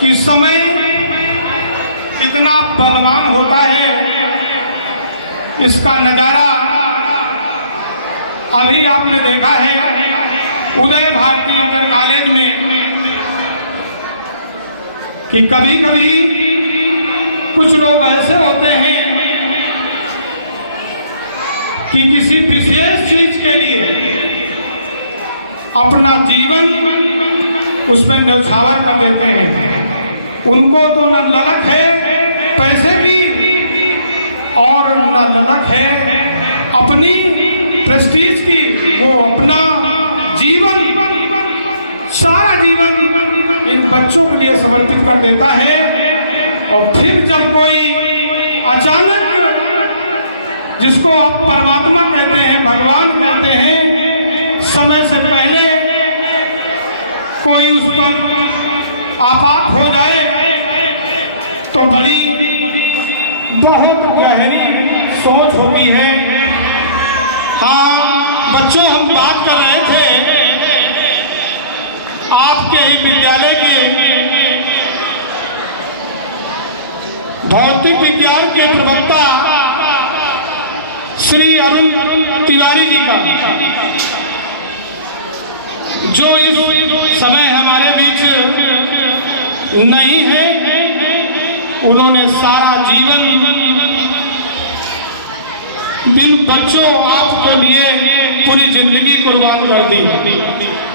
कि समय कितना बलवान होता है, इसका नजारा अभी आपने देखा है उदय भारती इंटर कॉलेज में कि कभी कभी कुछ लोग ऐसे होते हैं कि किसी विशेष चीज के लिए अपना जीवन उसमें न्यौछावर कर देते हैं। उनको तो न ललक है पैसे की और न ललक है अपनी प्रेस्टीज की। वो अपना जीवन, सारा जीवन इन बच्चों के लिए समर्पित कर देता है। और फिर जब कोई अचानक, जिसको आप परमात्मा कहते हैं, भगवान कहते हैं, समय से पहले कोई उस पर आपात हो जाए तो बड़ी बहुत गहरी सोच होती है। हाँ बच्चों, हम बात कर रहे थे आपके ही विद्यालय के भौतिक विज्ञान के प्रवक्ता श्री अरुण तिवारी जी का, जो इस समय हमारे बीच नहीं है। उन्होंने सारा जीवन दिन बच्चों आपको लिए पूरी जिंदगी कुर्बान कर दी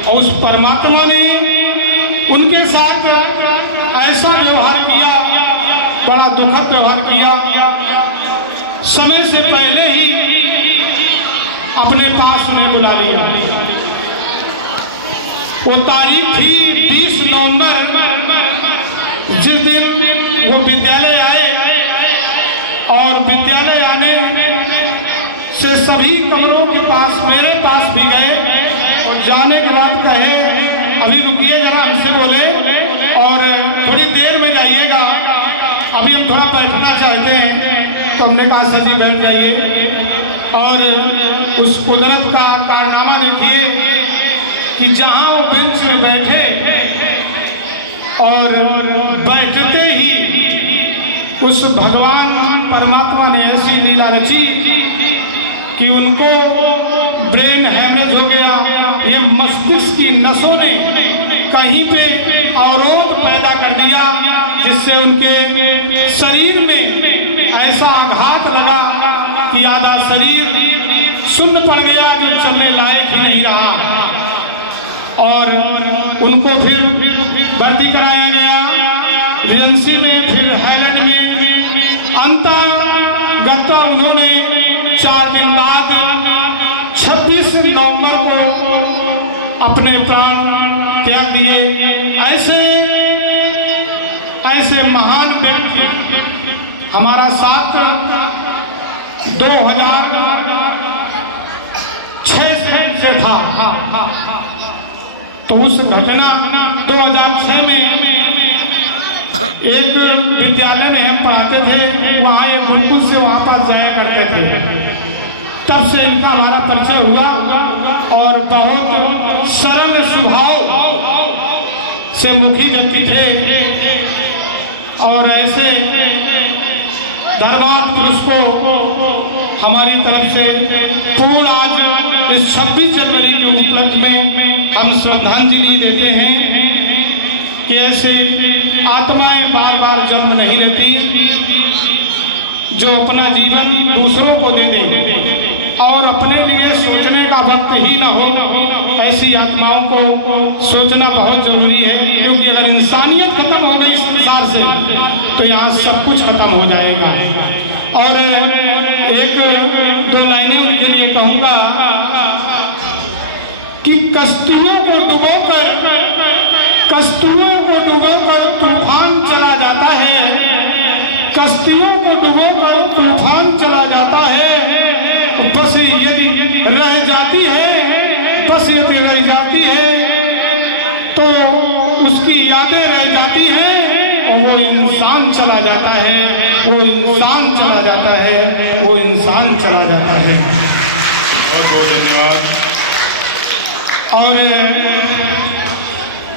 और उस परमात्मा ने उनके साथ ऐसा व्यवहार किया, बड़ा दुखद व्यवहार किया। समय से पहले ही अपने पास उन्हें बुला लिया। वो तारीख थी 20 नवंबर, जिस दिन वो विद्यालय आए और विद्यालय आने से सभी कमरों के पास मेरे पास भी गए और जाने के बाद कहे अभी रुकिए जरा, हमसे बोले और थोड़ी देर में जाइएगा, अभी हम थोड़ा बैठना चाहते हैं। तो हमने कहा सर जी बैठ जाइए। और उस कुदरत का कारनामा देखिए कि जहां वो बेंच में बैठे और बैठते ही उस भगवान परमात्मा ने ऐसी लीला रची कि उनको ब्रेन हैमरेज हो गया। ये मस्तिष्क की नसों ने कहीं पे अवरोध पैदा कर दिया, जिससे उनके शरीर में ऐसा आघात लगा कि आधा शरीर सुन्न पड़ गया, जो चलने लायक ही नहीं रहा। और उनको फिर भर्ती कराया गया रिजेंसी में, फिर हाईलैंड में। अंततः उन्होंने 4 दिन बाद 26 नवंबर को अपने प्राण त्याग दिए। ऐसे महान व्यक्ति हमारा साथ 2006 से था। तो उस घटना 2006 में एक विद्यालय में हम पढ़ाते थे, वहाँ एक गुरुकुल से वहाँ पास जाया करते थे। तब से इनका हमारा परिचय हुआ और बहुत सरल स्वभाव से मुखी व्यक्ति थे। और ऐसे धर्मात्म पुरुष को हमारी तरफ से पूर्ण आज इस 26 जनवरी के उपलक्ष्य में हम श्रद्धांजलि देते हैं कि ऐसे आत्माएं बार बार जन्म नहीं लेती, जो अपना जीवन दूसरों को दे दे और अपने लिए सोचने का वक्त ही न हो। ऐसी आत्माओं को सोचना बहुत जरूरी है, क्योंकि अगर इंसानियत खत्म हो गई संसार से तो यहाँ सब कुछ खत्म हो जाएगा। और एक दो लाइनें उनके लिए कहूंगा कि कश्तियों को डुबोकर तूफान चला जाता है, कश्तियों को डुबोकर तूफान चला जाता है। बस यदि रह जाती है तो उसकी यादें रह जाती हैं और वो इंसान चला जाता है, वो इंसान चला जाता है, वो इंसान चला जाता है। बहुत बहुत धन्यवाद। और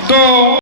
दो